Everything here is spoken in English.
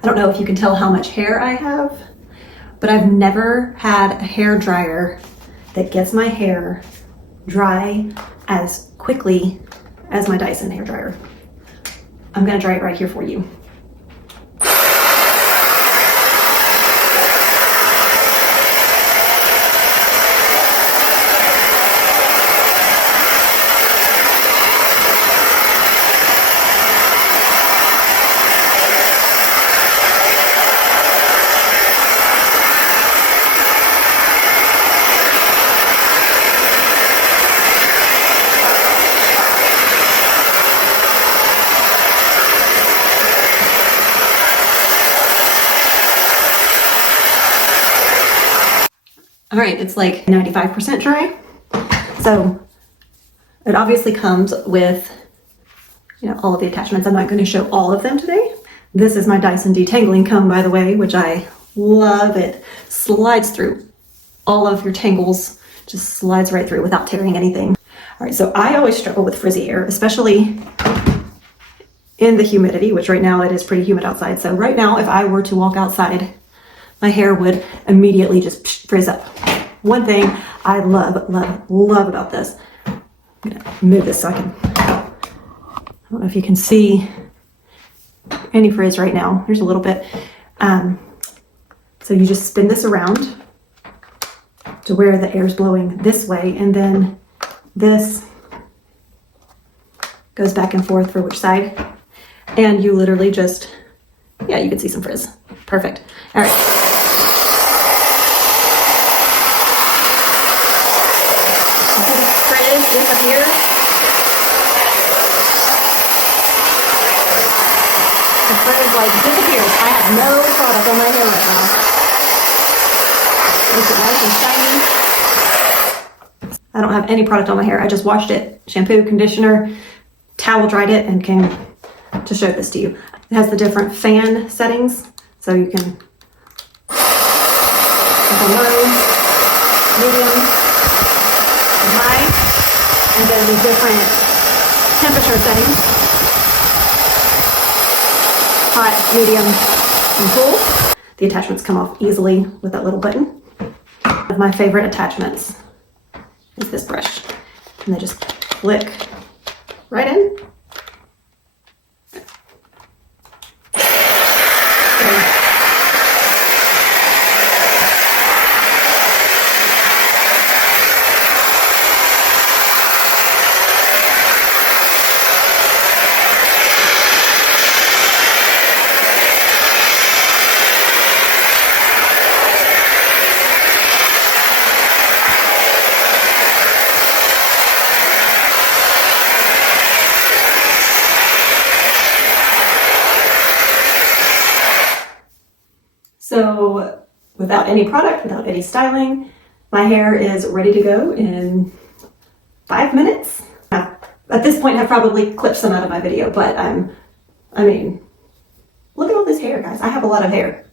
I don't know if you can tell how much hair I have, but I've never had a hair dryer that gets my hair dry as quickly as my Dyson hairdryer. I'm gonna dry it right here for you. All right, it's like 95% dry. So it obviously comes with, all of the attachments. I'm not going to show all of them today. This is my Dyson detangling comb, by the way, which I love. It slides through all of your tangles, just slides right through without tearing anything. All right, so I always struggle with frizzy hair, especially in the humidity, which right now it is pretty humid outside. So right now, if I were to walk outside, my hair would immediately just frizz up. One thing I love about this, I'm gonna move this so I don't know if you can see any frizz right now. There's a little bit. So you just spin this around to where the air is blowing this way, and then this goes back and forth for which side. And you literally just, yeah, you can see some frizz. Perfect. All right. Disappear. The frizz like disappears. I have no product on my hair right now. Makes it nice and shiny. I don't have any product on my hair. I just washed it. Shampoo, conditioner, towel dried it, and came to show this to you. It has the different fan settings, so you can low, medium, and high. And then the different temperature settings, hot, medium, and cool. The attachments come off easily with that little button. One of my favorite attachments is this brush. And they just click right in. So without any product, without any styling, my hair is ready to go in 5 minutes. At this point, I've probably clipped some out of my video, but I mean, look at all this hair, guys. I have a lot of hair.